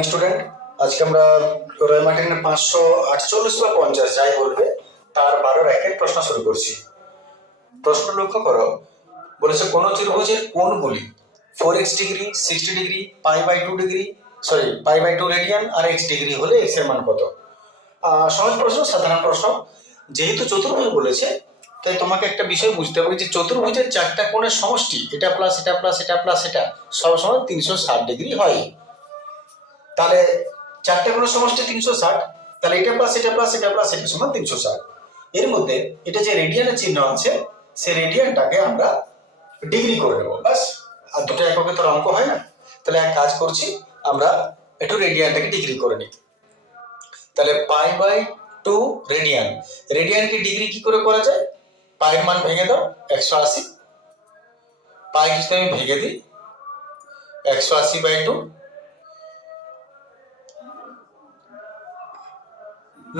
Morning student. আজকে আমরা রয় মার্টিনের 548 বা 50 যাই বলবে তার 12 প্রশ্ন শুরু করছি। প্রশ্ন লক্ষ্য করো, বলেছে কোন ত্রিভুজের কোণগুলি 4x degree, 60 degree, π/2 degree, π/2 radian আর x ডিগ্রি হলে x এর মান কত? সহজ প্রশ্ন, সাধারণ প্রশ্ন। যেহেতু চতুর্ভুজ বলেছে তাই তোমাকে একটা বিষয় বুঝতে হবে যে চতুর্ভুজের চারটা কোণের সমষ্টি, এটা প্লাস এটা প্লাস এটা প্লাস এটা, সবসময় 360 ডিগ্রি হয়। তাহলে চারটে কোণের সমষ্টি 360, তাহলে এটা প্লাস এটা প্লাস এটা প্লাস এটা সমান 360। এর মধ্যে এটা যে রেডিয়ানের চিহ্ন আছে সেই রেডিয়ানটাকে আমরা ডিগ্রি করে নেবো, বাস। আর দুটো এককে তো অঙ্ক হয় না, তাহলে এক কাজ করছি, আমরা একটু রেডিয়ানটাকে ডিগ্রি করে নিই। তাহলে π/2 রেডিয়ান, রেডিয়ানকে ডিগ্রি কি করে করা যায়? পায়ের মান ভেঙে দাও, 180, পাই যদি আমি ভেঙে দিই 180/2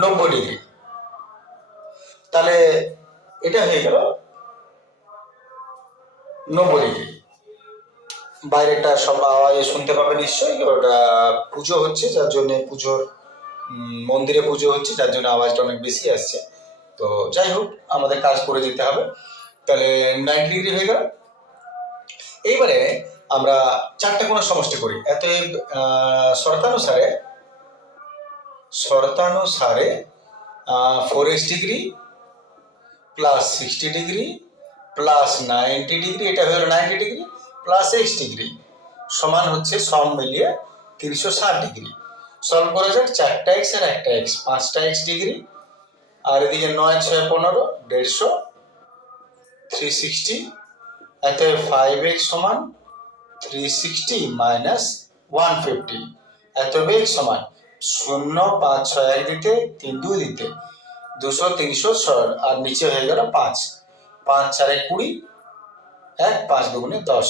90 ডিগ্রি। তাহলে এটা হয়ে গেল 90 ডিগ্রি। বাইরেটা সব আওয়াজ শুনতে পাবে নিশ্চয়ই, ওটা পুজো হচ্ছে যার জন্য, পুজোর মন্দিরে পুজো হচ্ছে যার জন্য আওয়াজটা অনেক বেশি আসছে। তো যাই হোক, আমাদের কাজ করে যেতে হবে। তাহলে 90 ডিগ্রি হয়ে গেল। এইবারে আমরা চারটে কোণের সমষ্টি করি। অতএব শর্তানুসারে 4x degree plus 60 degree plus 90 degree, এটা হলো 90 ডিগ্রি প্লাস x ডিগ্রি সমান হচ্ছে সব মিলিয়ে 360 ডিগ্রি। সলভ করা যাক, 4টা x আর একটা x, 5টা x ডিগ্রি, আর এদিকে 9 6 15 150, 360। অতএব 5x সমান 360 মাইনাস 150। অতএব x সমান 0 5 6 1 দিতে 3 2 দিতে 200 300 আর নিচে হয়ে গেল 5, 5 4 20, 1 5 2 10,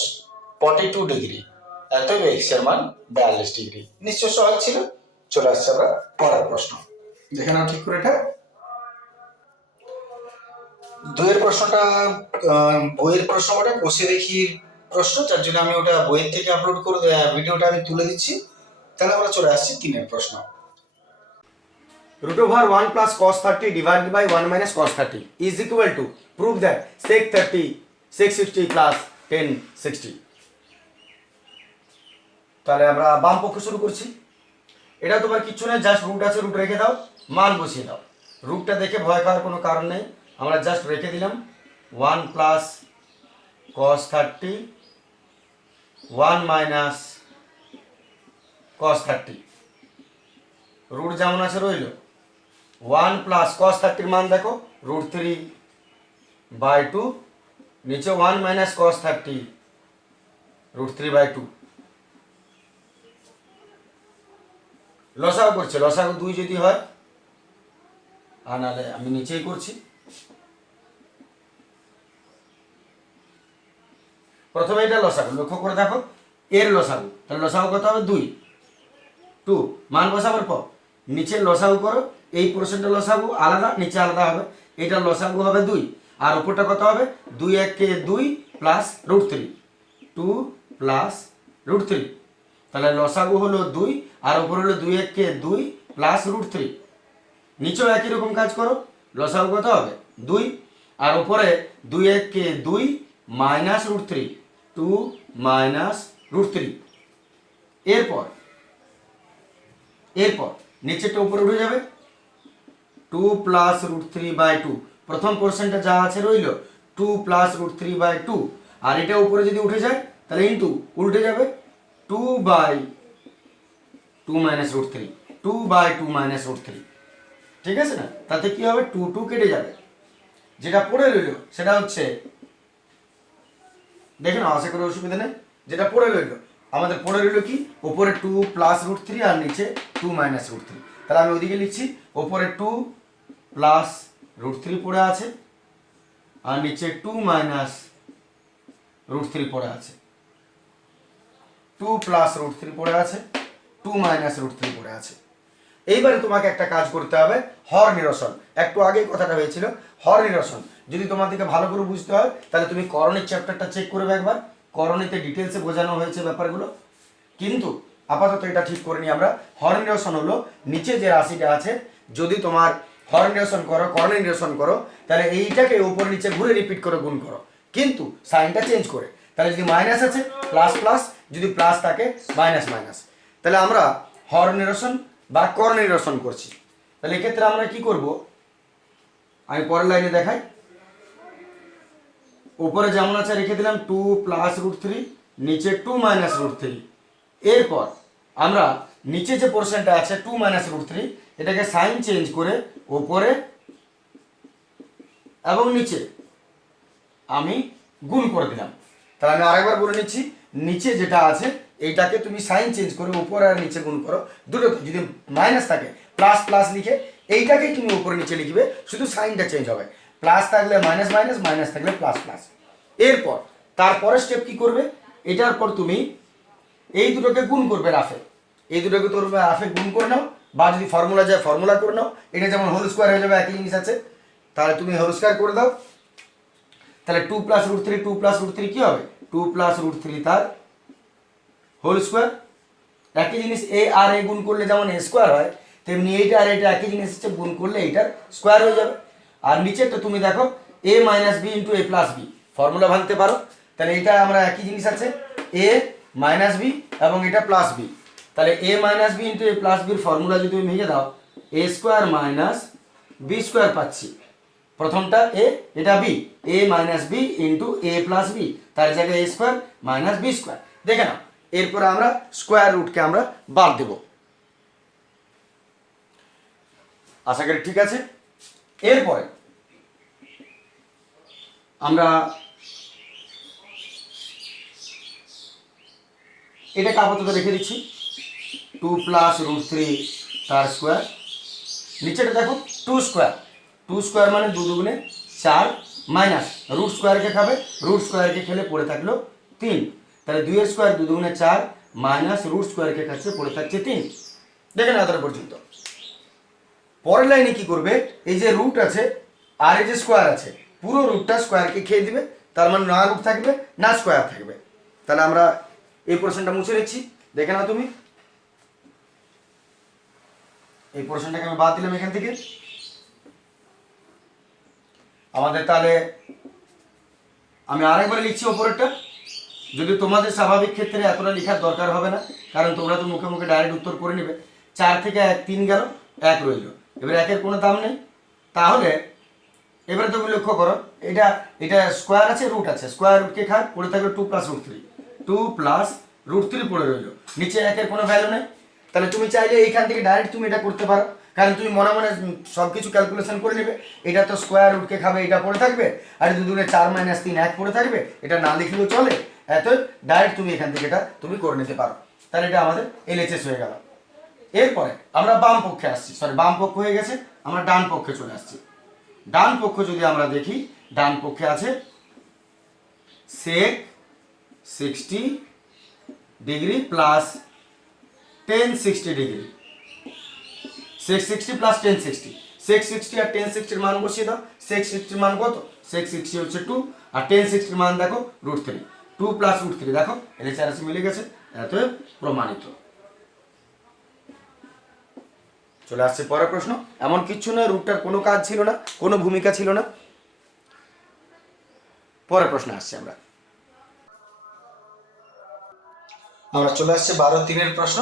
42 ডিগ্রি। অতএব x এর মান 42 ডিগ্রি। নিশ্চয় সহজ ছিল। চলে আসছে আমরা পরের প্রশ্ন, দেখে নাও ঠিক করে এটা। দুইয়ের প্রশ্নটা বইয়ের প্রশ্ন, ওটা বসে দেখি প্রশ্ন, যার জন্য আমি ওটা বইয়ের থেকে আপলোড করে ভিডিওটা আমি তুলে দিচ্ছি। তাহলে আমরা চলে আসছি 3-এর প্রশ্ন। √1 plus cos 30 divided by 1 minus cos 30 is equal to, prove that sec 30 660 plus 10 60। তাহলে আমরা বাম পক্ষে শুরু করছি। এটা তোমার কিচ্ছু নেই, জাস্ট রুট আছে, রুট রেখে দাও, মান বসিয়ে দাও। রুটটা দেখে ভয় খাওয়ার কোনো কারণ নেই, আমরা জাস্ট রেখে দিলাম 1 plus cos 30 1 minus cos 30, root যেমন আছে রইল। 1 প্লাস cos 30 মান দেখো √3/2, নিচে 1 মাইনাস cos 30 √3/2। লসাগু করছে, লসাগু 2 যদি হয়, আর নাহলে আমি নিচেই করছি। প্রথমে এটা লসাগু, লক্ষ্য করে দেখো এর লসাগু, তাহলে লসাগু কত হবে 2 মান বসাবার পর নিচের লসাগু করো, এই পোর্শনটা লসাগু আলাদা, নিচে আলাদা হবে, এটা লসাগু হবে 2, আর উপরটা কত হবে 2 1 কে 2 প্লাস √3, 2 প্লাস √3। তাহলে লসাগু হলো 2 আর উপর হলো 2 1 কে 2 প্লাস √3। নিচেও একই রকম কাজ করো, লসাগু কত হবে 2 আর উপরে 2 1 কে 2 মাইনাস √3, 2 মাইনাস √3। এরপর নিচেরটা উপরে উঠে যাবে 2 প্লাস √3/2, প্রথম পোর্শনটা যা আছে রইল 2 প্লাস √3/2, আর এটা উপরে যদি উঠে যায় তাহলে ইন্টু উল্টে যাবে 2/2 মাইনাস √3, 2/2 মাইনাস √3। ঠিক আছে না? তাতে কি হবে 2 2 কেটে যাবে। যেটা পড়ে রইল সেটা হচ্ছে, দেখে নাও আশা করি অসুবিধা নেই, যেটা পড়ে রইল আমাদের পড়ে রইল কি, ওপরে 2 প্লাস √3 আর নিচে 2 মাইনাস √3। তাহলে আমি ওইদিকে লিখছি, ওপরে 2 প্লাস √3 পড়ে আছে আর নিচে 2 মাইনাস √3 পড়ে আছে, 2 প্লাস √3 পড়ে আছে, 2 মাইনাস √3 পড়ে আছে। এইবারে তোমাকে একটা কাজ করতে হবে, হর নিরসন। একটু আগেই কথাটা হয়েছিল, হর নিরসন যদি তোমাদেরকে ভালো করে বুঝতে হয় তাহলে তুমি করণিক চ্যাপ্টারটা চেক করবে একবার, করণিতে ডিটেলসে বোঝানো হয়েছে ব্যাপারগুলো। কিন্তু আপাতত এটা ঠিক করে নিই আমরা। হর নিরসন হলো নিচে যে রাশিটা আছে যদি তোমার হর নিরসন করো, কর্ণ নিরসন করো, তাহলে এইটাকে উপর নিচে ঘুরে রিপিট করে গুণ করো, কিন্তু সাইনটা চেঞ্জ করে। তাহলে যদি মাইনাস আছে প্লাস প্লাস, যদি প্লাস থাকে মাইনাস মাইনাস। তাহলে আমরা হর নিরসন বা কর্ণ নিরসন করছি। তাহলে এক্ষেত্রে আমরা কি করব, আমি পরের লাইনে দেখাই। উপরে যেমন আছে রেখে দিলাম 2 প্লাস রুট 3, নিচে 2 মাইনাস রুট 3। এরপর আমরা নিচে যে পোর্শনটা আছে 2 মাইনাস রুট 3, এটাকে সাইন চেঞ্জ করে উপরে এবং নিচে আমি গুণ করে দিলাম। তাহলে আমি আরেকবার বলে নিচ্ছি, নিচে যেটা আছে এইটাকে তুমি সাইন চেঞ্জ করে উপরে আর নিচে গুণ করো, দুটোতে। যদি মাইনাস থাকে প্লাস প্লাস লিখে এইটাকেই তুমি উপরে নিচে লিখবে, শুধু সাইনটা চেঞ্জ হবে। প্লাস থাকলে মাইনাস মাইনাস, মাইনাস থাকলে প্লাস প্লাস। এরপর তারপরের স্টেপ কি করবে, এটার পর তুমি এই দুটোকে গুণ করবে রাফে, এই দুটোকে তোর রাফে গুণ করে নাও, বা যদি ফর্মুলা যায় ফর্মুলা করে নাও। এটা যেমন হোল স্কোয়ার হয়ে যাবে, একই জিনিস আছে, তাহলে তুমি হোল স্কোয়ার করে দাও। তাহলে 2 প্লাস রুট 3, 2 প্লাস রুট 3 কি হবে, 2 প্লাস রুট 3 তার হোল স্কোয়ার। একই জিনিস এ আর এ গুণ করলে যেমন এ স্কোয়ার হয়, তেমনি এইটা আর এটা একই জিনিস হচ্ছে, গুণ করলে এইটার স্কোয়ার হয়ে যাবে। আর নিচেরটা তুমি দেখো এ মাইনাস বি ইন্টু এ প্লাস বি, ফর্মুলা ভাঙতে পারো। তাহলে এটা আমরা একই জিনিস আছে এ মাইনাস বি এবং এটা প্লাস বি। তাহলে এ মাইনাস বি ইন্টু এ প্লাস বির ফর্মুলা যদি তুমি ভেঙে দাও, এ স্কোয়ার মাইনাস বি স্কোয়ার পাচ্ছি। প্রথমটা এ, এটা বি, এ মাইনাস বি ইন্টু এ প্লাস বি, তার জায়গায় এ স্কোয়ার মাইনাস বি স্কোয়ার। দেখে নাও, এরপরে আমরা স্কোয়ার রুটকে আমরা বাদ দেব। আশা করি ঠিক আছে। এরপরে আমরা এটাকে আপাতত রেখে দিচ্ছি, 2 প্লাস রুট 3 তার স্কোয়ার। নিচেটা দেখো 2 স্কোয়ার, 2 স্কোয়ার মানে 2 দুগুণে 4, মাইনাস রুট স্কোয়ারকে খাবে, রুট স্কোয়ারকে খেলে পড়ে থাকলো 3। তাহলে 2 এর স্কোয়ার 2 দুগুণে 4, মাইনাস রুট স্কোয়ারকে খাচ্ছে পড়ে থাকছে 3। দেখেন এতটা পর্যন্ত। পরের লাইনে কি করবে, এই যে রুট আছে আর এই যে স্কোয়ার আছে, পুরো রুটটা স্কোয়ারকে খেয়ে দিবে, তার মানে না রুট থাকবে না স্কোয়ার থাকবে। তাহলে আমরা এই পোর্শনটা মুছে নিচ্ছি, দেখে নাও তুমি। এই পোর্শনটাকে আমি বাদ দিলাম এখান থেকে। আমাদের তাহলে আমি আরেকবার লিখছি ওপরেরটা। যদি তোমাদের স্বাভাবিক ক্ষেত্রে এতটা লেখার দরকার হবে না, কারণ তোমরা তো মুখে মুখে ডাইরেক্ট উত্তর করে নেবে। 4 থেকে 1 3 গেল, 1 রইল, এবার 1-এর কোনো দাম নেই। তাহলে এবারে তুমি লক্ষ্য করো, এটা এটা স্কোয়ার আছে রুট আছে, স্কোয়ার রুটকে খায় পড়ে থাকবে 2 প্লাস রুট 3, 2 প্লাস রুট 3 পড়ে রইল, নিচে 1-এর কোনো ভ্যালু নেই। তাহলে তুমি চাইলে এইখান থেকে ডাইরেক্ট তুমি এটা করতে পারো, কারণ তুমি মনে মনে সব কিছু ক্যালকুলেশন করে নেবে। এটা তো স্কোয়ার রুটকে খাবে, এটা পড়ে থাকবে, আর 2 দুগুণে 4 মাইনাস 3 1 পড়ে থাকবে, এটা না লিখলেও চলে। এত ডাইরেক্ট তুমি এখান থেকে এটা তুমি করে নিতে পারো। তাহলে এটা আমাদের এলএচএস হয়ে গেল। এরপরে আমরা বাম পক্ষে আসছি, সরি বাম পক্ষ হয়ে গেছে, আমরা ডান পক্ষে চলে আসছি। ডান পক্ষ যদি আমরা দেখি, ডান পক্ষে আছে sec 60 degree plus tan 60 degree. sec 60 plus tan 60, sec 60 আর tan 60 এর মান বসিয়ে দাও। sec 60 এর মান কত, sec 60 হচ্ছে 2, আর tan 60 এর মান দেখো √3, 2 প্লাস √3 দেখো এলএচআরএস মিলে গেছে, অতএব প্রমাণিত। চলে আসছে পরের প্রশ্ন। এমন কিচ্ছু নয়, রুটটার কোনো কাজ ছিল না, কোনো ভূমিকা ছিল না। পরের প্রশ্ন আসছে আমরা চলে আসছে 12-3-এর প্রশ্ন।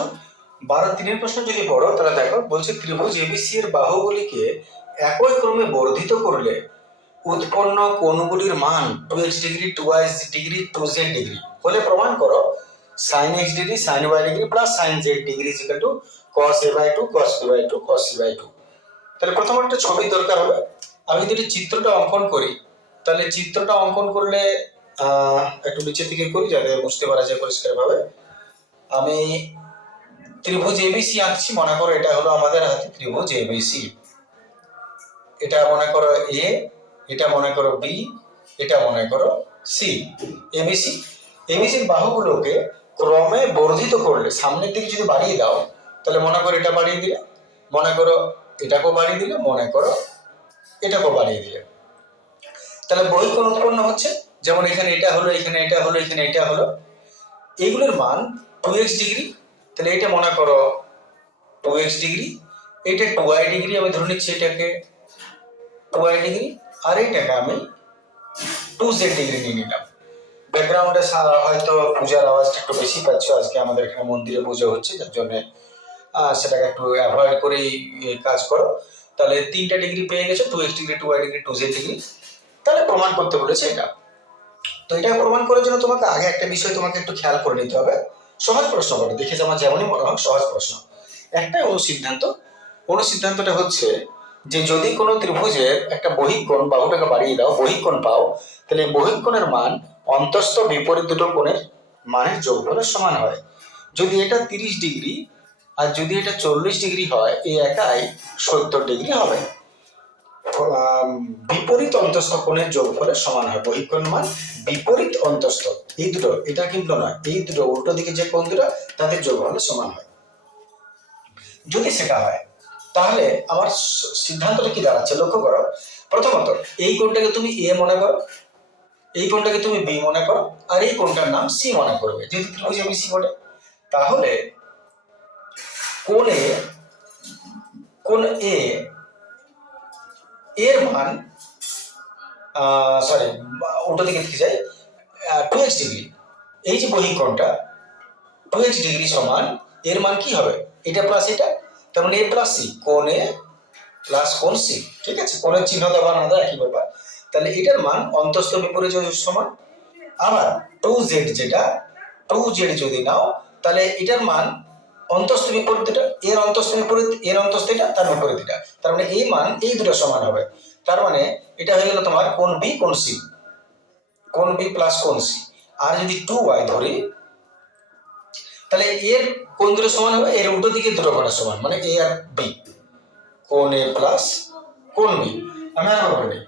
12-3-এর প্রশ্ন যদি পড়ো তাহলে দেখো, বলছে ত্রিভুজ এবিসি এর বাহুগুলিকে একই ক্রমে বর্ধিত করলে উৎপন্ন কোণগুলির মান 2x degree, 2y degree, 2z degree হলে প্রমাণ করো sin x degree, sin y degree plus sin z degree is equal to cos a by 2, cos b by 2, cos c by 2। তাহলে প্রথমে একটা ছবি দরকার হবে। আমি যদি চিত্রটা অঙ্কন করি, তাহলে চিত্রটা অঙ্কন করলে একটু নিচের দিকে করি যাতে বুঝতে পারা যায় পরিষ্কারভাবে। আমি ত্রিভুজ এবিসি আঁকছি, মনে করো এটা হলো আমাদের হাতে ত্রিভুজ এবিসি। এটা মনে করো এ, এটা মনে করো বি, এটা মনে করো সি। এবিসি, এবিসির বাহুগুলোকে ক্রমে বর্ধিত করলে, সামনের দিকে যদি বাড়িয়ে দাও তাহলে মনে করো এটা বাড়িয়ে দিলে, মনে করো এটাকেও বাড়িয়ে দিলে, মনে করো এটাকেও বাড়িয়ে দিলে, তাহলে বহিঃকোণ উৎপন্ন হচ্ছে। যেমন এখানে এটা হলো, এখানে এটা হলো, এখানে এটা হলো। এইগুলোর মান 2x ডিগ্রি, তাহলে এটা মনে করো 2x ডিগ্রি, এটা 2y ডিগ্রি, আমি ধরে নিচ্ছি এটাকে 2y ডিগ্রি, আর এইটাকে আমি 2z ডিগ্রি নিয়ে নিলাম। ব্যাকগ্রাউন্ডে হয়তো পূজার আওয়াজটা একটু বেশি পাচ্ছ, আজকে আমাদের এখানে মন্দিরে পুজো হচ্ছে, যার জন্য সেটাকে একটু অ্যাভয়েড করেই কাজ করো। তাহলে 3টা ডিগ্রি পেয়ে গেছো, 2x degree, 2y degree, 2z degree. তাহলে প্রমাণ করতে বলেছে এটা। তো এটা প্রমাণ করার জন্য তোমাকে আগে একটা বিষয় তোমাকে একটু খেয়াল করে নিতে হবে। সহজ প্রশ্ন বলে দেখে আমার যেমনই মনে হয় সহজ প্রশ্ন। একটাই অনুসিদ্ধান্তটা হচ্ছে যে যদি কোনো ত্রিভুজের একটা বহিঃকোণ, বাহুটাকে বাড়িয়ে দাও, বহিঃকোণ পাও, তাহলে বহিঃকোণের মান অন্তস্থ বিপরীত দুটো কোণের মানের যোগফলের সমান হয়। যদি এটা 30 ডিগ্রি আর যদি এটা 40 ডিগ্রি হয়, এই একাই 70 ডিগ্রি হবে। বিপরীত অন্তস্থ কোণের যোগফলের সমান হয় বহিঃকোণ মান বিপরীত অন্তস্থ, এই দুটো, এটা কিন্তু নয়, এই দুটো উল্টো দিকে যে কোণ দুটো তাদের যোগফলের সমান হয়। যদি সেটা হয় তাহলে আমার সিদ্ধান্তটা কি দাঁড়াচ্ছে লক্ষ্য করো। প্রথমত এই কোণটাকে তুমি এ মনে করো, এই কোণটাকে তুমি বি মনে করো, আর এই কোণটার নাম সি মনে করবে, যেহেতু ত্রিভুজ এবিসি বটে। তাহলে কোণ এ এর মান, সরি উল্টো দিকে থেকে যাই, 2x ডিগ্রি, এই যে বহিঃকোণটা 2x ডিগ্রি সমান এর মান কি হবে, এটা প্লাস এটা, তার মানে a প্লাস সি, কোণ এ প্লাস কোণ সি। ঠিক আছে, কোণের চিহ্ন দেওয়া না দেওয়া একই ব্যাপার। তাহলে এটার মান অন্তস্থ বিপরীত সমান। আবার 2z, যেটা 2z যদি নাও তাহলে এটার মান অন্তস্থ বিপরীত এটা, এর অন্তস্থ বিপরীত, এর অন্তস্থ এটা, তার বিপরীত এটা, তার মানে এই মান এই দুটো সমান হবে। তার মানে এটা হয়ে গেল তোমার কোণ বি, কোণ সি, কোণ বি প্লাস কোণ সি। আর যদি 2y ধরি তাহলে এর কোণ দুটো সমান হবে, এর উল্টো দিকে দুটো কোণের সমান, মানে এ আর বি, কোণ এ প্লাস কোণ বি। আমি আবার বলি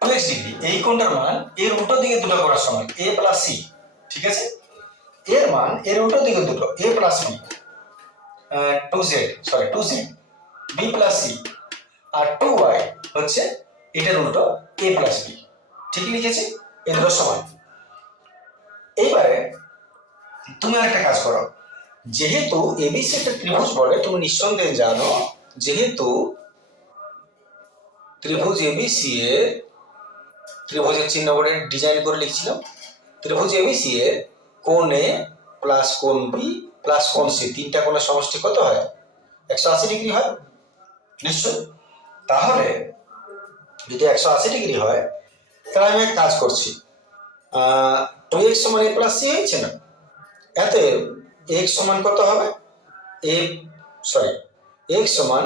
2x ডিগ্রি, এই কোণটার মান এর উল্টো দিকে দুটো কোণের সমান, এ প্লাস সি। ঠিক আছে, এর মান এর উল্টো দিকে দুটো, A plus B, 2z B plus C, আর 2y হচ্ছে এটার উল্টো এ প্লাস বি। ঠিকই লিখেছি, এই দুটো সমান। এইবারে তুমি আরেকটা কাজ করো, যেহেতু এবিসি একটা ত্রিভুজ বলে, তুমি নিঃসন্দেহে জানো যেহেতু ত্রিভুজ এবিসি এর, ত্রিভুজের চিহ্ন করে ডিজাইন করে লিখছিলাম, ত্রিভুজ এবিসি এর কোণ এ প্লাস কোণ বি প্লাস কোণ সি, তিনটা কোণের সমষ্টি কত হয়, 180 ডিগ্রি হয় নিশ্চয়। তাহলে যদি 180 ডিগ্রি হয় তাহলে আমি এক কাজ করছি, 2x সমান a প্লাস সি হয়েছে না, এত x সমান কত হবে, x সমান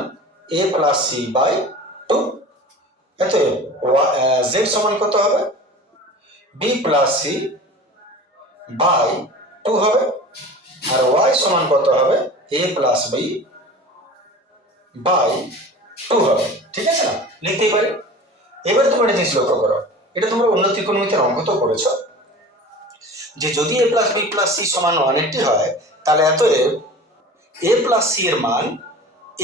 a প্লাস সি বাই 2, এত z সমান কত হবে, b প্লাস সি বাই 2 হবে, আর y সমান কত হবে, a প্লাস বি বাই 2 হবে। ঠিক আছে না, লিখতেই পারি। এবার তোমরা একটা জিনিস লক্ষ্য করো, এটা তোমরা অন্য ত্রিকোণমিতির অঙ্ক তো করেছো, যে যদি a plus B plus C সমান 180 হয়, তাহলে এতএব a প্লাস সি এর মান,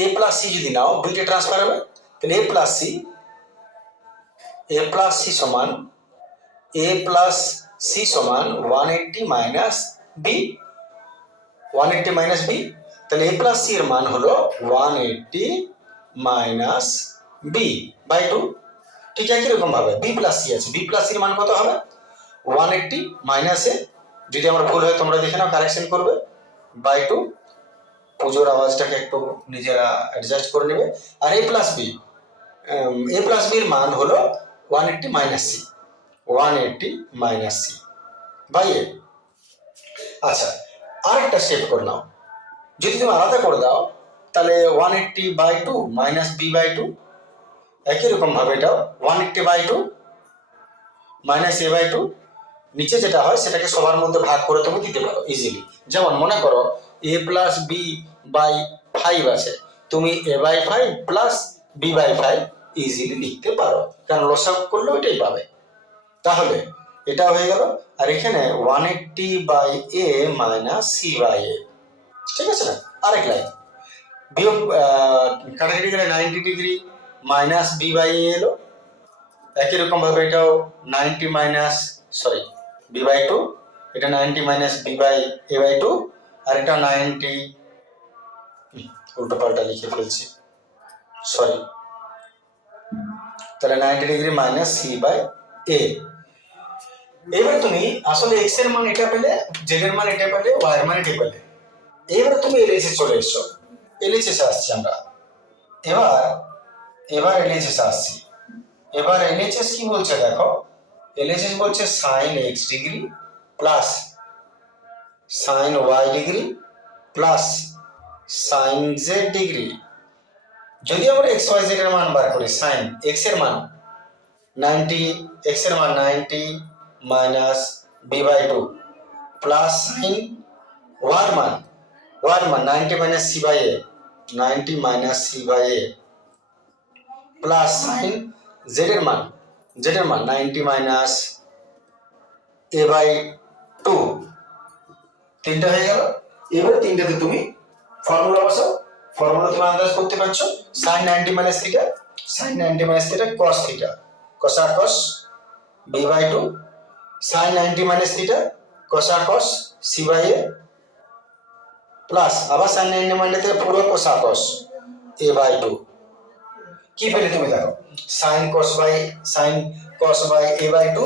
a প্লাস সি যদি নাও বিতে ট্রান্সফার হবে, তাহলে a প্লাস সি সমান a প্লাস সি সমান 180 মাইনাস বি, 180 মাইনাস বি, তাহলে a প্লাস সি এর মান হলো 180 মাইনাস বি বাই 2। ঠিক একই রকম ভাবে বি প্লাস সি আছে, বি প্লাস সির মান কত হবে, 180 মাইনাস এ, যদি আমার ভুল হয় তোমরা দেখে নাও, কারেকশন করবে, বাই 2। পুজোর আওয়াজটাকে একটু নিজেরা অ্যাডজাস্ট করে নেবে। আর এ প্লাস বির মান হলো 180 minus C, 180 minus C by A. আচ্ছা, আরেকটা স্টেপ করে নাও, যদি তুমি আলাদা করে দাও তাহলে 180 বাই 2 মাইনাস বি বাই 2, একই রকম ভাবে এটাও 180 বাই 2 মাইনাস এ বাই 2, নিচে যেটা হয় সেটাকে সবার মধ্যে ভাগ করে তুমি দিতে পারো ইজিলি। যেমন মনে করো এ প্লাস বি বাই 5 আছে, তুমি A by 5 plus B by 5 easily লিখতে পারো, কারণ লসাগু করলে ওইটাই পাবে। তাহলে এটা হয়ে গেল, আর এখানে 180 by A minus C by A. ঠিক আছে না, আরেক লাইন বিয়োগ, কাটাকাটি গেলে 90 degree minus B by A এলো, একই রকম ভাবে এটাও 90 মাইনাস বি বাই 2, এটা 90 minus B by A by 2, আর এটা 90, উল্টো পাল্টা লিখে ফেলছি, সরি। তাহলে 90 degree minus C by A. এবার তুমি আসলে এক্স এর মান এটা পেলে, জেড এর মান এটা পেলে, ওয়াই এর মান এটা পেলে। এবারে তুমি এলএইচএস চলে এসছো, এলএইচএস আসছি আমরা। এবার এলএইচএস আসছি। এবার এলএইচএস কি বলছে দেখো, এলএইচএস বলছে sine x degree plus sine y degree plus sine z degree. যদি আমরা এক্স ওয়াই জেড এর মান বার করি, সাইন এক্স এর মান 90, এক্স এর মান 90 minus B by 2 plus sine y মান 90 minus C by A, 90 minus C by A plus sine z এর মান 90 মাইনাস এ বাই 2। তিনটা হয়ে গেল। এবার তিনটাতে তুমি ফর্মুলা বসাও। ফর্মুলা তুমি আন্দাজ করতে পারছো, sine 90 minus theta, sine 90 minus theta cos theta, কসা cos B by 2, sine 90 minus theta কসা cos C by A plus আবার সাইন 90 মাইনাস থিটা পুরো কসা কস এ বাই 2। কি পেলে তুমি দেখো, sine cos by A by 2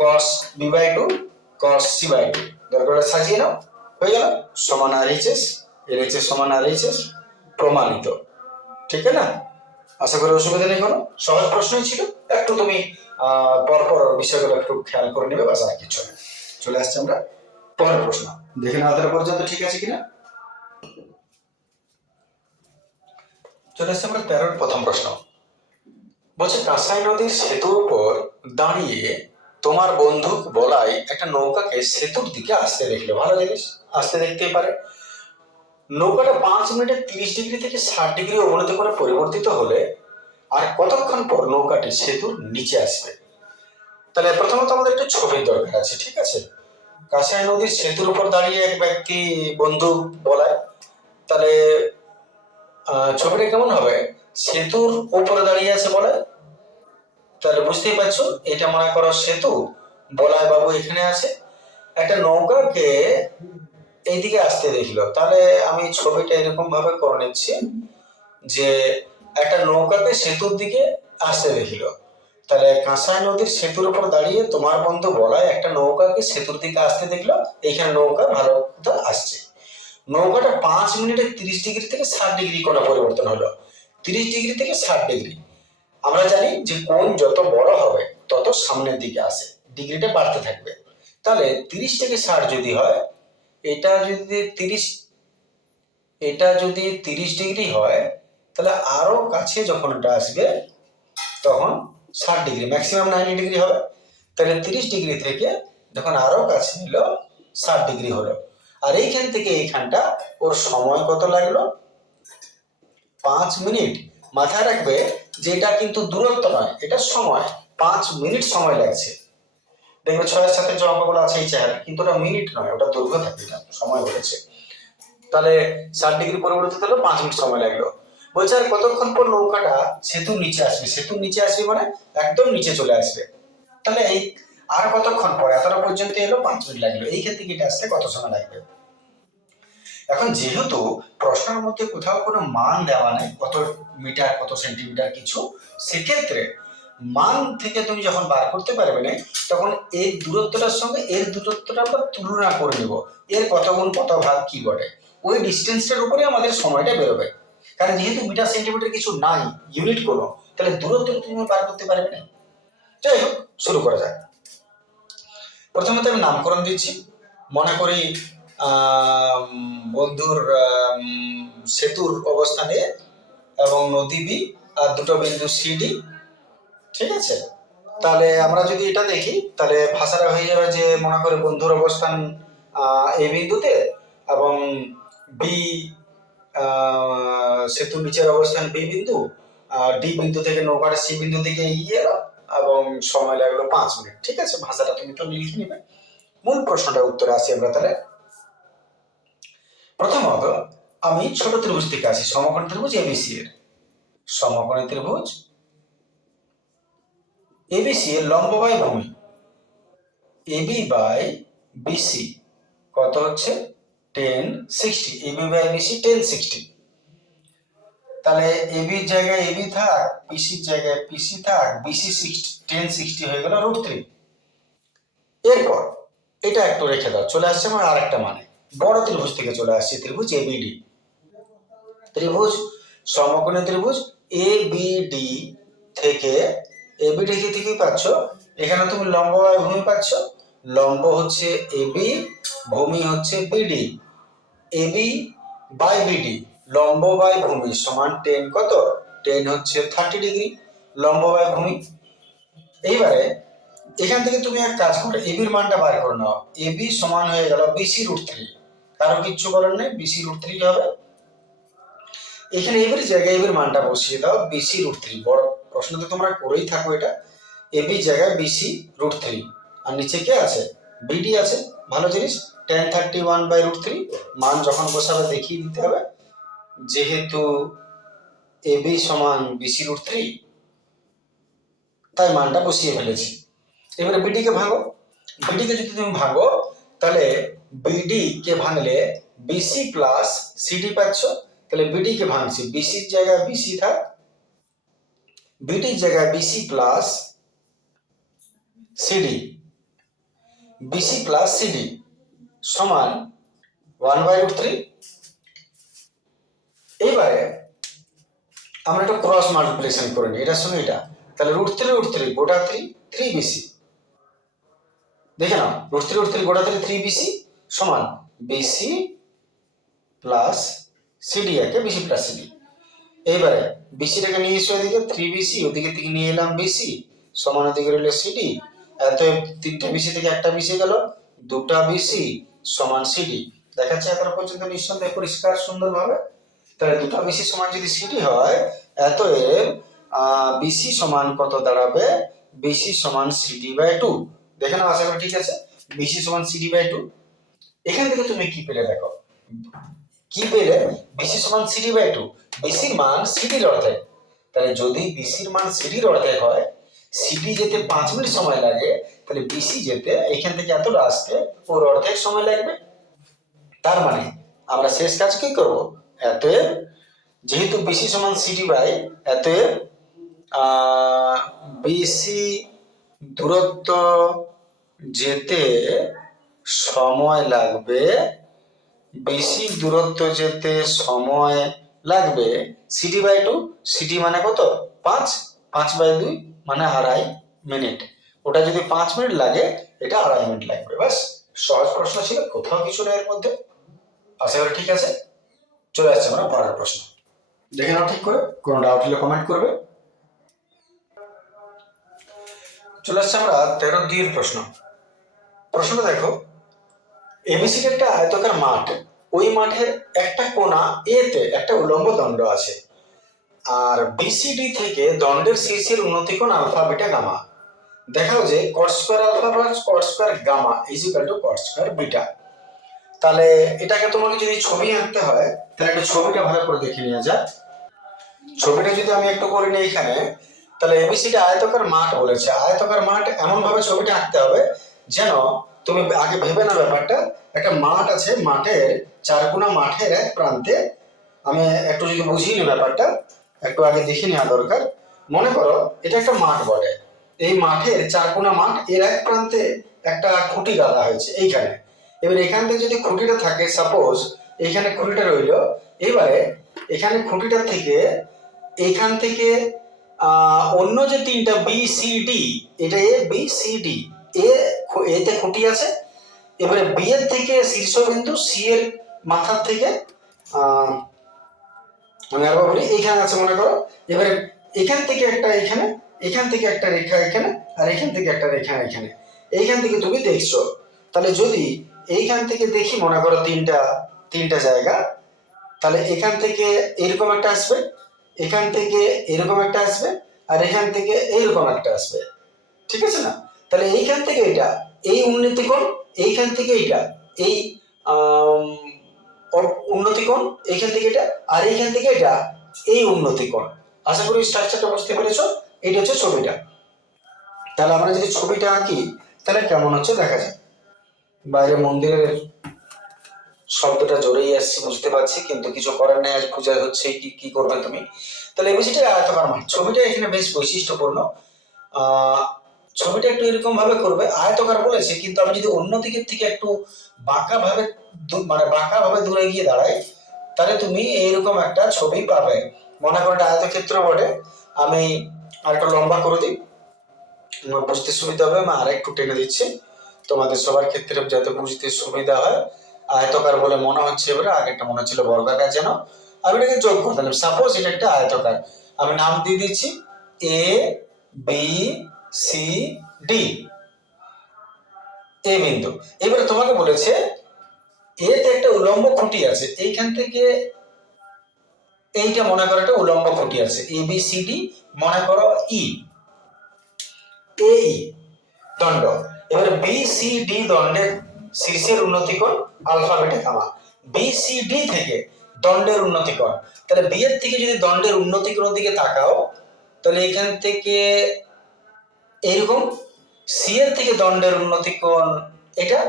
cos B by 2 cos C by 2। দরকার সাজিয়ে নাও, হয়ে গেল। সমান আর এইচ এস, এলএইচএস সমান আর এইচ এস, প্রমাণিত। ঠিক আছে না? আশা করি অসুবিধা নেই কোনো। সহজ প্রশ্নই ছিল, একটু তুমি পরপর বিষয়গুলো একটু খেয়াল করে নেবে, বাস আর কিছু না। চলে আসছে আমরা পরের প্রশ্ন, দেখে নাও তার পর্যন্ত ঠিক আছে কিনা। চলে আসছে আমরা 13 প্রথম প্রশ্ন। বলছে কাঁসাই নদীর সেতুর উপর দাঁড়িয়ে তোমার বন্ধু বলাই একটা নৌকাকে সেতুর দিকে আসতে দেখলো। ভালো জিনিস, আসতে দেখতেই পারে। নৌকাটা 5 মিনিটে 30 ডিগ্রি থেকে 60 ডিগ্রি অবনতি করে পরিবর্তিত হলে আর কতক্ষণ পর নৌকাটি সেতুর নিচে আসবে? তাহলে প্রথমত আমাদের একটা ছবির দরকার আছে, ঠিক আছে। কাঁসাই নদীর সেতুর উপর দাঁড়িয়ে এক ব্যক্তি বন্ধু বলায়, তাহলে ছবিটা কেমন হবে? সেতুর উপরে দাঁড়িয়ে আছে বলে, তাহলে বুঝতেই পারছো এটা মনে করো সেতু, বলাই বাবু এখানে আছে, একটা নৌকাকে এইদিকে আসতে দেখলো। তাহলে আমি ছবিটা এরকম ভাবে করে নিচ্ছি যে একটা নৌকাকে সেতুর দিকে আসতে দেখলো। তাহলে কাঁসাই নদীর সেতুর উপর দাঁড়িয়ে তোমার বন্ধু বলাই একটা নৌকাকে সেতুর দিকে আসতে দেখলো। এইখানে নৌকা ভালো আসছে। নৌকাটা 5 মিনিটে 30 ডিগ্রি থেকে 60 ডিগ্রি কোণ পরিবর্তন হলো। 30 ডিগ্রি থেকে 60 ডিগ্রি, আমরা জানি যে কোণ যত বড় হবে তত সামনের দিকে আসে, ডিগ্রিটা বাড়তে থাকবে। তাহলে 30 থেকে 60 যদি হয়, এটা যদি 30 ডিগ্রি হয়, তাহলে আরো কাছে যখন এটা আসবে তখন 60 ডিগ্রি, ম্যাক্সিমাম 90 ডিগ্রি হবে। তাহলে 30 ডিগ্রি থেকে যখন আরো কাছে এলো 60 ডিগ্রি হলো। আর এইখান থেকে এইখানটা ওর সময় কত লাগলো? 5 মিনিট। মাথায় রাখবে যে এটা কিন্তু দূরত্ব নয়, এটা সময়। 5 মিনিট সময় লাগছে। দেখবে 6-এর সাথে যে অঙ্কগুলো আছে এই চেহারা, কিন্তু ওটা মিনিট নয়, ওটা দৈর্ঘ্য থাকে, এটা সময় বলেছে। তাহলে 60 ডিগ্রি পরিবর্তিত হলো, 5 মিনিট সময় লাগলো। বলছে আর কতক্ষণ পর নৌকাটা সেতুর নিচে আসবে? সেতুর নিচে আসবে মানে একদম নিচে চলে আসবে। তাহলে এই আর কতক্ষণ পর, এতটা পর্যন্ত এলো 5 মিনিট লাগলো, এই ক্ষেত্রে এটা আসতে কত সময় লাগবে? এখন যেহেতু প্রশ্নের মধ্যে কোথাও কোনো মান দেওয়া নেই, কত মিটার কত সেন্টিমিটার কিছু, সেক্ষেত্রে মান থেকে তুমি যখন বার করতে পারবে না, তখন এই দূরত্বটার সঙ্গে এর দূরত্বটা আমরা তুলনা করে নেব, এর কত গুণ কত ভাগ কি বটে, ওই ডিস্টেন্সটার উপরে আমাদের সময়টা বেরোবে। কারণ যেহেতু মিটার সেন্টিমিটার কিছু নাই ইউনিট কোনো, তাহলে দূরত্বটা তুমি বার করতে পারবে না। যাই হোক, শুরু করা যাক। প্রথমত আমি নামকরণ দিচ্ছি। মনে করি বন্ধুর সেতুর অবস্থানে এবং নদী বি আর দুটো বিন্দু সিডি, ঠিক আছে। তাহলে আমরা যদি এটা দেখি, তাহলে ভাষাটা হয়ে যাবে যে মনে করে বন্ধুর অবস্থান এ বিন্দুতে এবং বি সেতুর নিচের অবস্থান বি বিন্দু, ডি বিন্দু থেকে নৌকাটা সি বিন্দু দিকে এগিয়ে এলো এবং সময় লাগলো 5 মিনিট। ঠিক আছে, ভাষাটা তুমি তো লিখে নিবে। মূল প্রশ্নটার উত্তরে আসি আমরা। তাহলে প্রথমত আমি ছোট ত্রিভুজ থেকে আসি, সমকোণী ত্রিভুজ এবিসি এর। সমকোণী ত্রিভুজ এবিসি এর লম্ব বাই ভূমি, এবি বাই বিসি কত হচ্ছে 1060, এবি বাই বিসি 1060। তাহলে এবির জায়গায় এবি থাক, পিসির জায়গায় পিসি থাক, বিসি 1060 হয়ে গেল √3। এরপর এটা একটু রেখে দাও, চলে আসছে আমার আরেকটা মানে, বড় ত্রিভুজ থেকে চলে আসছে ত্রিভুজ এবিডি। ত্রিভুজ সমকোণী ত্রিভুজ এবিডি থেকে, এবিডি থেকে কি পাচ্ছ, এখানে তুমি লম্ব বাই ভূমি পাচ্ছ। লম্ব হচ্ছে এবি, ভূমি হচ্ছে বিডি। এবি বাই বিডি, লম্ব বাই ভূমি সমান 10 কত, 10 হচ্ছে 30 ডিগ্রি, লম্ব বাই ভূমি। এইবারে এখান থেকে তুমি এক কাজ করো, এবির মানটা বার করে নাও। এবি সমান হয়ে গেল বিসি √3, কারো কিচ্ছু বলার নেই, বিসি √3 হবে। এখানে এবির জায়গায় এবির মানটা বসিয়ে দাও, বিসি √3। বড় প্রশ্নতে তোমরা করেই থাকো এটা, এবি জায়গায় বিসি √3, আর নিচে কে আছে, বিডি আছে। ভালো জিনিস, tan 31/√3 মান যখন বসাবে দেখিয়ে দিতে হবে, যেহেতু এবি সমান বিসি √3 তাই মানটা বসিয়ে ফেলেছি। এবারে বিডি কে ভাঙো, বিডি কে যদি তুমি ভাঙো তাহলে বিডি কে ভাঙলে বিসি প্লাস সিডি পাচ্ছ। তাহলে বিডি কে ভাঙছি, বিসির জায়গায় বিসি থাক, বিডির জায়গায় BC plus CD, BC plus CD সমান 1/√3। এইবারে আমরা একটা ক্রস মাল্টিপ্লিকেশন করে নিই এটার সঙ্গে এটা, তাহলে √3 গোটা 3 বিসি, দেখে নাও √3 গোটা 3 বিসি সমান বিসি প্লাস সিডি, একে বিসি প্লাস সিডি। এইবারে বিসিটাকে নিয়ে এসে ওদিকে 3 বিসি, ওদিকে থেকে নিয়ে এলাম বিসি সমান, ওদিকে রইল সিডি। এত 3টে বিসি থেকে একটা বিসি গেল, 2টা বিসি সমান সিডি। দেখাচ্ছে এত পর্যন্ত নিঃসন্দেহে পরিষ্কার সুন্দরভাবে। তাহলে 2টা বিসি সমান যদি সিডি হয়, অতএব বিসি সমান কত দাঁড়াবে, বিসি সমান সিডি বাই 2। দেখে নাও, আশা করি ঠিক আছে, বিসি সমান সিডি বাই 2। এখান থেকে তুমি কি পেলে দেখো, কি পেলে, বিসি সমান সিডি বাই 2, বিসির মান সিডির অর্ধেক। তাহলে যদি বিসির মান সিডির অর্ধেক হয়, সিডি যেতে 5 মিনিট সময় লাগে, তাহলে বিসি যেতে এখান থেকে এতটা আসতে ওর অর্ধেক সময় লাগবে। তার মানে আমরা শেষ কাজ কি করব, অতএব যেহেতু বিসি সমান সিডি বাই, অতএব বিসি দূরত্ব যেতে সময় লাগবে, বিসি দূরত্ব যেতে সময় লাগবে সিডি বাই 2। সিডি মানে কত, 5, 5/2 মানে 2.5 মিনিট। ওটা যদি 5 মিনিট লাগে, এটা 2.5 মিনিট লাগবে। বাস, সহজ প্রশ্ন ছিল, কোথাও কিছু না এর মধ্যে। আশা করি ঠিক আছে। চলে আসছে আমরা পরের প্রশ্ন, দেখে নাও ঠিক করে, কোনো ডাউট হলে কমেন্ট করবে। চলে আসছে আমরা 13 এর প্রশ্ন। প্রশ্নটা দেখো, এবিসির একটা আয়তাকার মাঠ, ওই মাঠের একটা কোণা এতে একটা উলম্ব দণ্ড আছে, আর বিসিডি থেকে দণ্ডের শীর্ষের উন্নতি কোণ আলফা বিটা গামা। দেখাও যে cot square alpha plus cot square gamma equal to cot square beta. তাহলে এটাকে তোমাকে যদি ছবি আঁকতে হয়, তাহলে একটা ছবিটা ভালো করে দেখে নেওয়া যাক। ছবিটা যদি আমি একটু করে নিই এখানে, তাহলে এবিসিডি আয়তাকার মাঠ বলেছে, আয়তাকার মাঠ এমন ভাবে ছবিটা আঁকতে হবে যেন তুমি আগে ভেবে না ব্যাপারটা, একটা মাঠ আছে, মাঠের চারকোনা মাঠের এক প্রান্তে, আমি একটু যদি বুঝিয়ে নিই ব্যাপারটা, একটু আগে দেখে নেওয়া দরকার। মনে করো এটা একটা মাঠ বটে, এই মাঠের চারকোনা মাঠ, এর এক প্রান্তে একটা খুঁটি গাড়া হয়েছে এইখানে। এবার এখান থেকে যদি খুঁটিটা থাকে, সাপোজ এইখানে খুঁটিটা রইল, এবারে এখানে খুঁটিটা থেকে এখান থেকে অন্য যে 3টা বি সি ডি, এটা এ বি সি ডি, এতে খুঁটি আছে। এবারে বি এর থেকে শীর্ষবিন্দু, সি এর মাথার থেকে আমি আরো বলি, এইখানে আছে মনে করো। এবারে এখান থেকে একটা এখানে, এখান থেকে একটা রেখা এখানে, আর এখান থেকে একটা রেখা এখানে, এইখান থেকে তুমি দেখছো। তাহলে যদি এইখান থেকে দেখি, মনে করো তিনটা জায়গা, তাহলে এখান থেকে এরকম একটা আসবে, এখান থেকে এরকম একটা আসবে, আর এখান থেকে এইরকম একটা আসবে, ঠিক আছে না? তাহলে এইখান থেকে এটা এই উন্নতি কোণ, এইখান থেকে এটা এই উন্নতি কোণ, এইখান থেকে এটা, আর এইখান থেকে এটা এই উন্নতি কোণ। আশা করি স্ট্রাকচারটা বুঝতে পেরেছো। এইটা হচ্ছে ছবিটা। তাহলে আমরা যদি ছবিটা আঁকি, তাহলে কেমন হচ্ছে দেখা যায়। বাইরে মন্দিরের শব্দটা জোরেই আসছে বুঝতে পারছি, কিন্তু কিছু করার নেই, আজ পূজা হচ্ছে, কি কি করবে তুমি। তাহলে এবিসিটা আয়তকার মাঠ, ছবিটা এখানে বেশ বৈশিষ্ট্যপূর্ণ। আহ ছবিটা একটু এরকম ভাবে করবে, আয়তকার বলেছে, কিন্তু আমি যদি অন্য দিকের থেকে একটু বাঁকা ভাবে মানে বাঁকা ভাবে দূরে গিয়ে দাঁড়াই, তাহলে তুমি এইরকম একটা ছবি পাবে। মনে করো এটা আয়তক্ষেত্র বটে, আমি আর একটু লম্বা করে দিই, বুঝতে সুবিধা হবে। আমি আর একটু টেনে দিচ্ছি তোমাদের সবার ক্ষেত্রে যাতে বুঝতে সুবিধা হয়। আয়তকার বলে মনে হচ্ছে, এবারে আগেরটা মনে হচ্ছিল বর্গাকার, যেন আমি এটাকে যোগ করতাম। সাপোজ এটা একটা আয়তকার, আমি নাম দিয়ে দিচ্ছি এ বি সি ডি, এ বিন্দু। এবারে তোমাকে বলেছে এতে একটা উলম্ব খুঁটি আছে, এইখান থেকে এইটা মনে করো একটা উলম্ব খুঁটি আছে, এ বি সি ডি মনে করো ই, এ ই দণ্ড। এবারে বি সি ডি দণ্ডের শীর্ষের উন্নতি কোণ আলফা বেটা গামা। বি সি ডি থেকে দণ্ডের উন্নতি কোণ, তাহলে বি এর থেকে যদি দণ্ডের উন্নতি কোণের দিকে তাকাও, তাহলে এখান থেকে এইরকম, সি এর থেকে দণ্ডের উন্নতি কোণ এটা,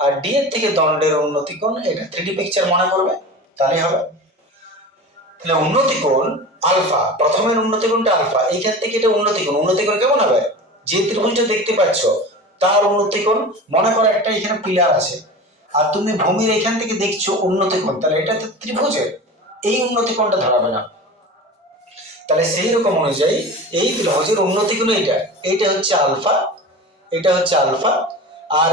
আর ডি এর থেকে দণ্ডের উন্নতি কোণ এটা। 3D পিকচার মনে করবে, তাহলেই হবে। তাহলে উন্নতি কোণ আলফা, প্রথমের উন্নতি কোণটা আলফা, এইখান থেকে এটা উন্নতি কোণ। উন্নতি কোণ কেমন হবে, যে ত্রিভুজটা দেখতে পাচ্ছ তার উন্নতি কোণ, মনে করো একটা এখানে পিলার আছে, আর তুমি ভূমির এখান থেকে দেখছো উন্নতি কোণ, তাহলে এটা তো ত্রিভুজের এই উন্নতি কোণটা ধরাবে না। তাহলে সেই রকম অনুযায়ী এই ত্রিভুজের উন্নতি কোণ এইটা, এইটা হচ্ছে আলফা, এটা হচ্ছে আলফা। আর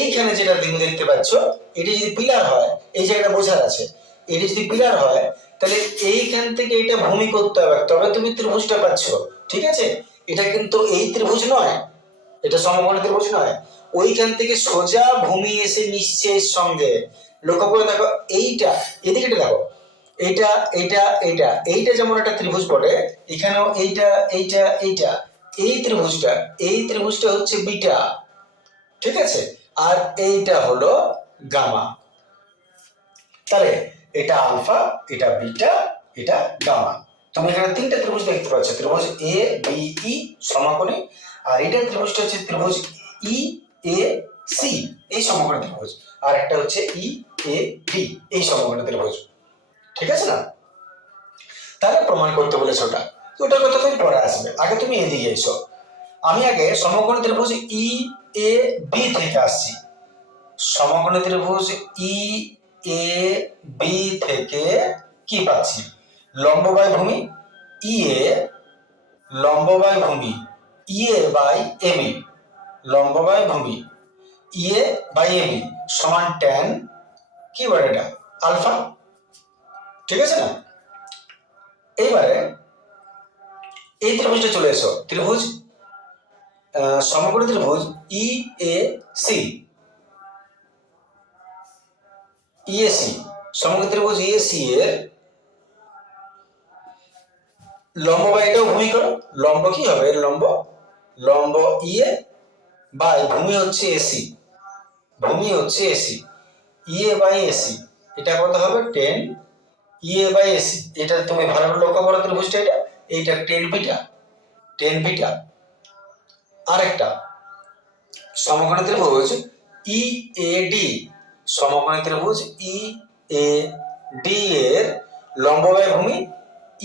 এইখানে যেটা তুমি দেখতে পাচ্ছ, এটি যদি পিলার হয়, এই জায়গাটা বোঝার আছে, এটি যদি পিলার হয়, তাহলে এইখান থেকে এটা ভূমি করতে হবে, তবে তুমি ত্রিভুজটা পাচ্ছ। ঠিক আছে, এটা কিন্তু এই ত্রিভুজ নয়, এটা সমকোণী ত্রিভুজ নয়। ওইখান থেকে সোজা ভূমি এসে মিশছে এর সঙ্গে। লক্ষ্য করে দেখো, এইটা এদিকে দেখো, এইটা এইটা এইটা এইটা যেমন একটা ত্রিভুজ বটে, এখানেও এইটা এইটা এইটা, এই ত্রিভুজটা, এই ত্রিভুজটা হচ্ছে বিটা। ঠিক আছে, আর এইটা হলো গামা। তাহলে এটা আলফা, এটা বিটা, এটা গামা। তুমি এখানে তিনটা ত্রিভুজ দেখতে পাচ্ছ, ত্রিভুজ এ বি ই সমকোণী, আর এটা ত্রিভুজটা হচ্ছে ত্রিভুজ ই এ সি, এই সমকোণী ত্রিভুজ, আর একটা হচ্ছে ই এ ডি, এই সমকোণী ত্রিভুজ। ঠিক আছে না? তাহলে প্রমাণ করতে বলেছে ওটা, ওটার কথা তুমি পরে আসবে, আগে তুমি এদিকে এসো। আমি আগে সমকোণী ত্রিভুজ ই এ বি থেকে আসছি। সমকোণী ত্রিভুজ ই এ বি থেকে কি পাচ্ছি, লম্ব বাই ভূমি ই এ, লম্ব বাই ভূমি ই এ বাই এ বি, লম্ব বাই ভূমি ই এ বাই এ বি সমান ট্যান কি বলে এটা আলফা। ঠিক আছে না? এইবারে এই ত্রিভুজটা চলে এসো, ত্রিভুজ সমকোণী ত্রিভুজ ই এ সি, ইএসি, সমকোণী ত্রিভুজ ইএসি এর লম্ব বাই এটাও ভূমি করো, লম্ব কি হবে এর লম্ব, লম্ব ইএ বাই ভূমি হচ্ছে এসি, ভূমি হচ্ছে এসি, ইএ বাই এসি, এটা কত হবে 10 ইএ বাই এসি। এটা তুমি ভালো করে লক্ষ্য করো, ত্রিভুজটা এটা, এইটা 10 বিটা, 10 বিটা। আরেকটা সমকোণী ত্রিভুজ ই এ ডি, সমকোণী ত্রিভুজ ই এ ডি এর লম্ব বাই ভূমি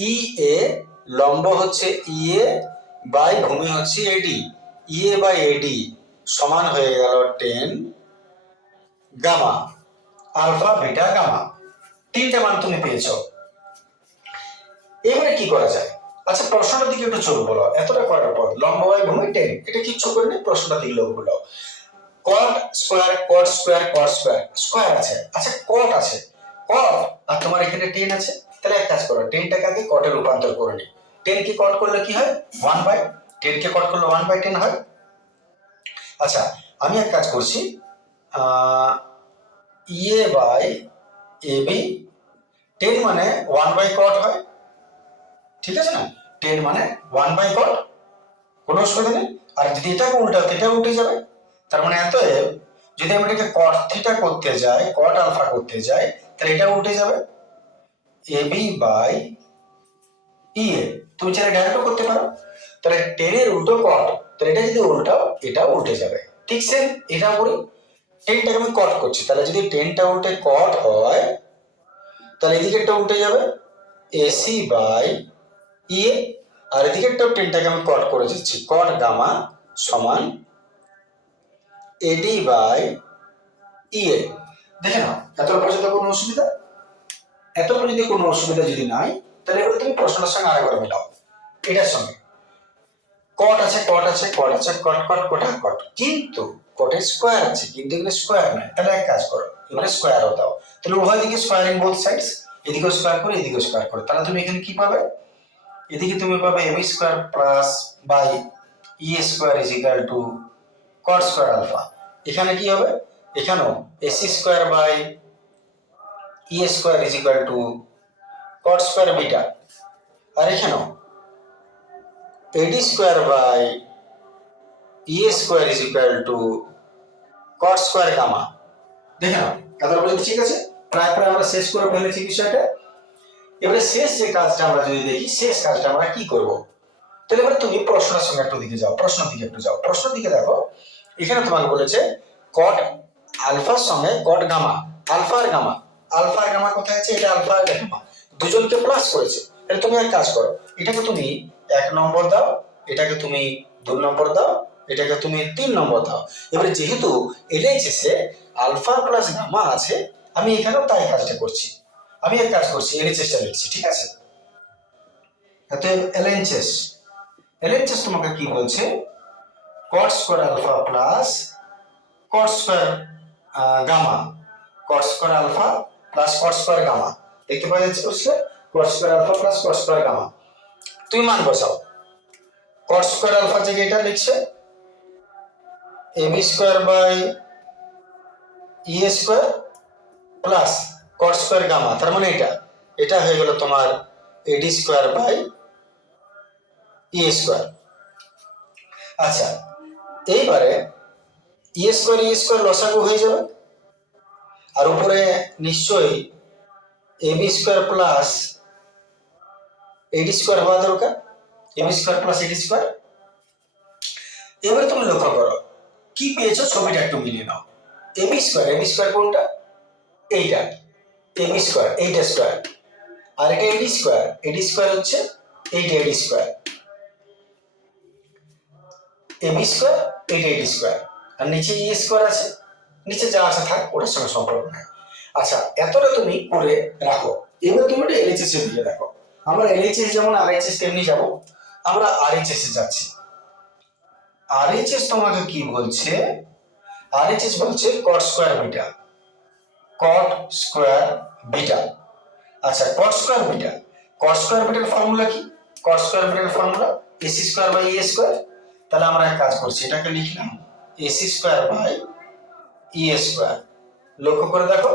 ই এ, লম্ব হচ্ছে ই এ বাই ভূমি হচ্ছে এডি, ই এ বাই এডি সমান হয়ে গেল 10 গামা, আলফা বিটা গামা। তিনটা মান তুমি পেয়েছো। এবারে কি করা যায়? আচ্ছা প্রশ্নটার দিকে একটু চোখ বলো, এতটা করার পর লম্ব বাই ভূমি 10, এটা কিচ্ছু করে নেই, প্রশ্নটার দিকে লোক বলো। Cot square, cot square, cot square, square আছে, আচ্ছা কট আছে, কট, আর তোমার এখানে 10 আছে, তাহলে এক কাজ করো, 10টাকে আগে কটে রূপান্তর করে নি। 10 কে কট করলে কি হয় 1 বাই, 10 কে কট করলে 1 বাই 10 হয়। আচ্ছা আমি এক কাজ করছি, ইএ বাই এ বি, 10 মানে 1 বাই কট হয়। ঠিক আছে না, 10 মানে 1 বাই কট, কোনো অসুবিধা নেই। আর যদি এটাকে উল্টাও, এটা উল্টে যাবে, তার মানে এতএব যদি আমি এটাকে কট থিটা করতে যাই, কট আলফা করতে যাই, তাহলে এটা উল্টে যাবে, এ বি বাই ই এ। তুমি চাইলে ডাইরেক্টও করতে পারো, তাহলে 10 এর উল্টো কট, তাহলে এটা যদি উল্টাও এটা উল্টে যাবে। ঠিক সেম এটা করি, টেনটাকে আমি কট করছি, তাহলে যদি টেনটা উল্টে কট হয় তাহলে এদিকেরটা উল্টে যাবে এসি বাই ইএ, আর এদিকেরটাও টেনটাকে আমি কট করে দিচ্ছি, কট গামা সমান এডি বাই ইএ। দেখে নাও এত পর্যন্ত কোনো অসুবিধা? এত পর্যন্ত কোনো অসুবিধা যদি নাই তাহলে এবার তুমি প্রশ্নটার সঙ্গে আরেকবার মিলাও এটার সঙ্গে। কট আছে কট আছে কট আছে কট কট কোটা কট, কিন্তু কটের স্কোয়ার আছে কিন্তু এখানে স্কোয়ার নাই, তাহলে এক কাজ করো এবারে স্কোয়ারও দাও, তাহলে উভয় দিকে স্কোয়ার ইন বোথ সাইডস, এদিকেও স্কোয়ার করে এদিকেও স্কোয়ার করে, তাহলে তুমি এখানে কি পাবে? এদিকে তুমি পাবে AB square plus by E square is equal to cot square alpha. এখানে কি হবে? এখানেও AC square by E square is equal to cot square beta, আর এখানেও AD square by E square is equal to cot square gamma. দেখে নাও এত পর্যন্ত ঠিক আছে? প্রায় প্রায় আমরা শেষ করে ফেলেছি বিষয়টা। এবারে শেষ যে কাজটা আমরা যদি দেখি, শেষ কাজটা আমরা কি করব? তাহলে এবার তুমি প্রশ্নের সঙ্গে একটু দিকে যাও, প্রশ্নের দিকে একটু যাও, প্রশ্নের দিকে দেখো। এখানে তোমাকে বলেছে কট আলফার সঙ্গে কট গামা, আলফা আর গামা, আলফা আর গামা কোথায় আছে? এটা আলফা আর গামা দুজনকে প্লাস করেছে। তাহলে তুমি এক কাজ করো, এটাকে তুমি 1 নম্বর দাও, এটাকে তুমি 2 নম্বর দাও, এটাকে তুমি 3 নম্বর দাও। এবারে যেহেতু এলএইচএসে আলফা প্লাস গামা আছে, আমি এখানেও তাই কাজটা করছি। আমি এক কাজ করছি, এলএইচএসটা লিখছি, ঠিক আছে? অতএব এলএইচএস তোমাকে কি বলছে? Cot square alpha plus cot square gamma, cot square alpha plus cot square gamma. দেখতে পাওয়া যাচ্ছে বুঝলে? Cot square alpha plus cot square gamma. তুমি মান বসাও। কট স্কোয়ার আলফা জায়গায় এটা লিখছে AB square by E square plus cot square gamma, তার মানে এটা হয়ে গেল তোমার AD square by E square. আচ্ছা, এইবারে ই স্কোয়ার লসাগু হয়ে যাবে, আর উপরে নিশ্চয়ই AB square plus AD square হওয়া দরকার, AB square plus AD square. এবারে তুমি লক্ষ্য করো কি পেয়েছো, ছবিটা একটু মিলিয়ে নাও। এবি স্কোয়ার কোনটা? এইটা এবি স্কোয়ার, এইটা স্কোয়ার, আর এটা এডি স্কোয়ার হচ্ছে এইটা এডি স্কোয়ার, এবি স্কোয়ার এইটা এডি স্কোয়ার, আর নিচে ই স্কোয়ার আছে, নিচে যা আছে থাক, ওটার সঙ্গে সম্পর্ক নাই। আচ্ছা, এতটা তুমি করে রাখো। এবার তুমি এটা এলএইচএস এর দিকে দেখো। আমরা এলএইচএস যেমন আরএইচএস তেমনি যাব, আমরা আরএইচএস এ যাচ্ছি। আরএইচএস তোমাকে কি বলছে? আরএইচএস বলছে cot square beta, cot square beta. আচ্ছা, কট স্কোয়ার বিটার ফর্মুলা কি? কট স্কোয়ার বিটার formula AC square by E square. তাহলে আমরা এক কাজ করছি, এটাকে লিখলাম AC square by E square. লক্ষ্য করে দেখো,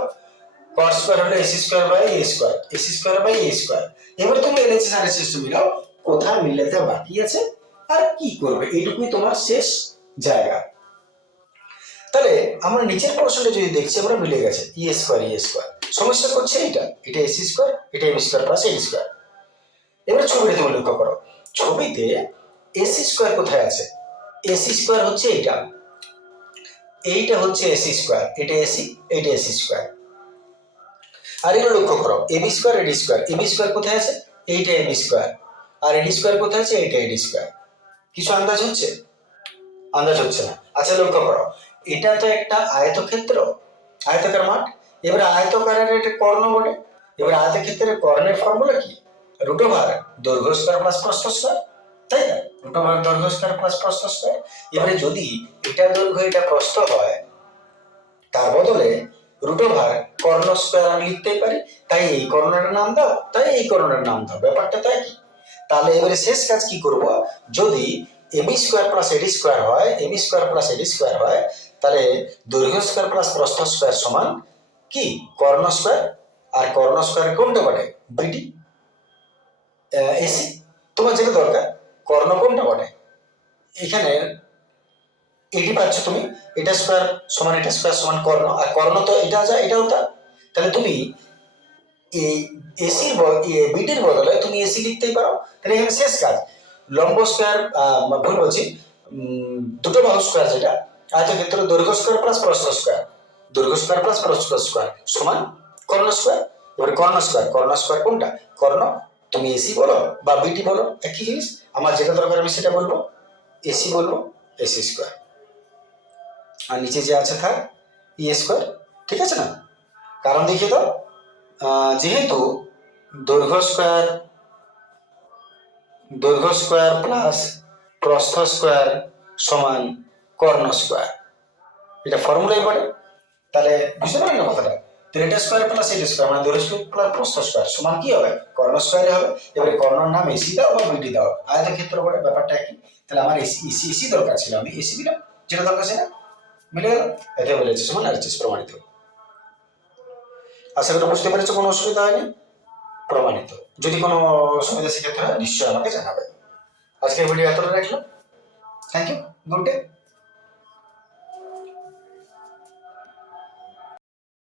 কট স্কোয়ার হলো AC square by E square, AC square by E square. এবার তুমি এলএইচএস আরএইচএস মিলাও, কোথায় মিলাতে বাকি আছে আর কি করবে, এইটুকুই তোমার শেষ জায়গা। তাহলে আমরা নিচের প্রশ্নটা যদি দেখছি, আমরা মিলে গেছে ই স্কোয়ার। সমস্যা করছে এটা এসি স্কোয়ার, এটা AB square plus AD square. এবার ছবিটা তুমি লক্ষ্য করো, ছবিতে এসি স্কোয়ার কোথায় আছে? এসি স্কোয়ার হচ্ছে এইটা হচ্ছে এসি স্কোয়ার, এটা এসি, এইটা এসি স্কোয়ার। আর এটা লক্ষ্য করো AB square AD square, AB square কোথায় আছে? এইটা এবি স্কোয়ার, আর এডি স্কোয়ার কোথায় আছে? এইটা এডি স্কোয়ার। কিছু আন্দাজ হচ্ছে? আন্দাজ হচ্ছে না। আচ্ছা, লক্ষ্য করো, এটা তো একটা আয়তক্ষেত্র, আয়তাকার মাঠ। এবারে আয়তকারের একটা কর্ণ বটে। এবার আয়তক্ষেত্রের কর্ণের ফর্মুলা কি? রুট ওভার দৈর্ঘ্য স্কয়ার প্লাস প্রস্থ স্কয়ার, তাই না? রুট ওভার দৈর্ঘ্য স্কয়ার প্লাস প্রস্থ স্কয়ার। এবারে যদি এটা দৈর্ঘ্য এটা প্রস্থ হয়, তার বদলে রুট ওভার কর্ণ স্কয়ার আমি লিখতেই পারি, তাই এই কর্ণের নাম দাও, তাই এই কর্ণের নাম দাও, ব্যাপারটা তাই কি? তাহলে এবারে শেষ কাজ কি করব? যদি এবি স্কয়ার প্লাস এডি স্কয়ার হয়, এবি স্কয়ার প্লাস এডি স্কয়ার হয়, তাহলে দৈর্ঘ্য স্কয়ার প্লাস প্রস্থ স্কয়ার সমান কি? কর্ণ স্কয়ার। আর কর্ণ স্কয়ার কোনটা বটে? BD AC. তোমার যেটা দরকার কর্ণ কোনটা বটে? এখানে এডি পাচ্ছ তুমি, এটা স্কয়ার সমান কর্ণ, আর কর্ণ তো এটা যা এটাও তা। তাহলে তুমি এই এসির বিডির বদলে তুমি এসি লিখতেই পারো। তাহলে এখানে শেষ কাজ, লম্ব স্কয়ার, ভুল বলছি, দুটো বাহু স্কয়ার, যেটা আয়তক্ষেত্র দৈর্ঘ্য স্কয়ার প্লাস প্রস্থ স্কয়ার, দৈর্ঘ্য স্কোয়ার প্লাস প্রস্থ স্কোয়ার সমান কর্ণ স্কোয়ার। এবারে কর্ণ স্কোয়ার কোনটা? কর্ণ তুমি এসি বলো বা বিটি বলো, একই জিনিস। আমার যেটা দরকার আমি সেটা বলবো, এসি বলবো, এসি স্কোয়ার। আর নিচে যে আছে থাক ই স্কোয়ার, ঠিক আছে না? কারণ দেখিয়ে দাও, যেহেতু দৈর্ঘ্য স্কোয়ার প্লাস প্রস্থ স্কোয়ার সমান কর্ণ স্কোয়ার, এটা ফর্মুলাই পড়ে। তাহলে বুঝতে পারলেন না কথাটা? এটা স্কোয়ার প্লাস এটা স্কোয়ার মানে দৈর্ঘ্য স্কোয়ার প্লাস প্রস্থ স্কোয়ার সমান কি হবে? কর্ণ স্কোয়ারে হবে। এবারে কর্ণর নাম এসি দাও বা বিডি দাও, আয়তের ক্ষেত্রে পড়ে, ব্যাপারটা একই। তাহলে আমার এসি দরকার ছিল, আমি এসি দিলাম, যেটা দরকার সেটা মিলে গেল। এটা বলেছে সমান আরএচএস প্রমাণিত। আশা করি বুঝতে পেরেছো, কোনো অসুবিধা হয়নি? প্রমাণিত। যদি কোনো অসুবিধা সেক্ষেত্রে হয় নিশ্চয়ই আমাকে জানাবে। আজকের ভিডিও এতটা রাখলাম। Thank you, good day.